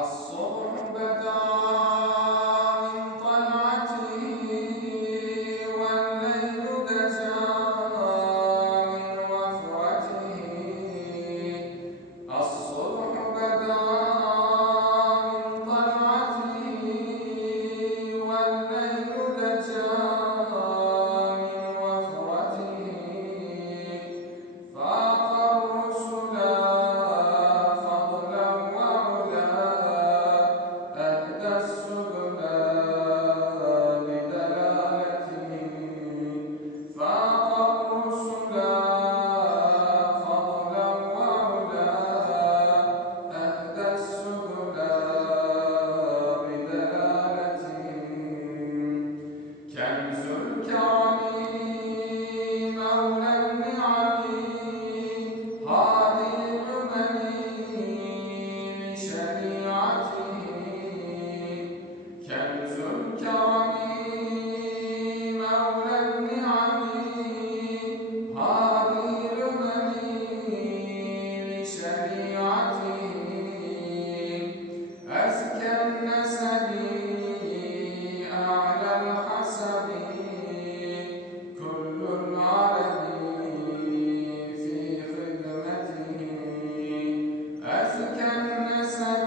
الصبح بدا من طلعته والليل دجا من وفرته. الصبح بدا من طلعته والليل دجا من وفرته. فاق الرسلا فضلا وعلا أهدى السبلا بدلالته. فاق الرسلا فضلا وعلا أهدى السبلا بدلالته. كنز الكرم مولى النعم هادي الأمم بشريعته. كنز الكرم مولى النعم هادي الأمم بشريعته. أزكى النسب أعلى الحسب كل العرب في خدمته. أزكى النسب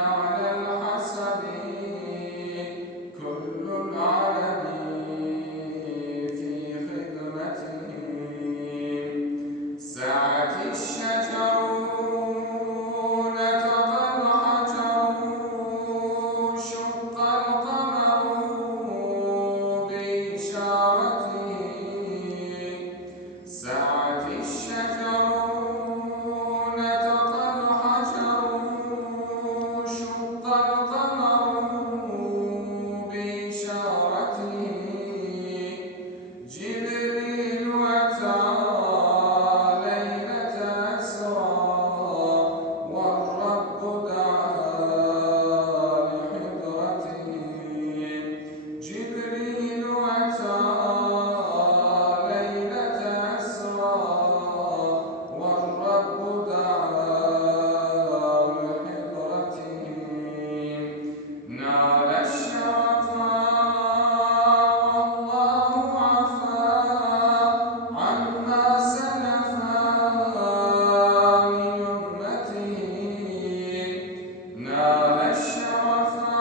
أعلى الحسب كل العرب في خدمته. سعت الشجر نطق الحجر شق القمر بإشارته. سعت الشجر نطق الحجر شق القمر بإشارته. جبريل أتى ليلة أسرى والرب دعا لحضرته. جبريل أتى ليلة أسرى والرب دعا لحضرته. نال الشرفاء والله عفا عما سلفا من أمته. نال الشرفاء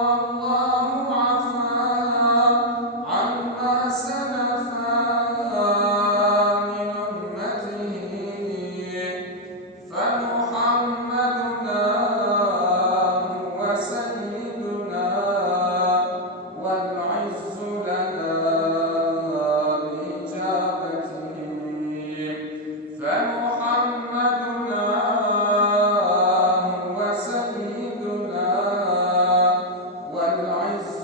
والله عفا عما سلفا من أمته. فمحمدنا هو سيدنا والعز لنا بإجابته. فمحمدنا هو سيدنا والعز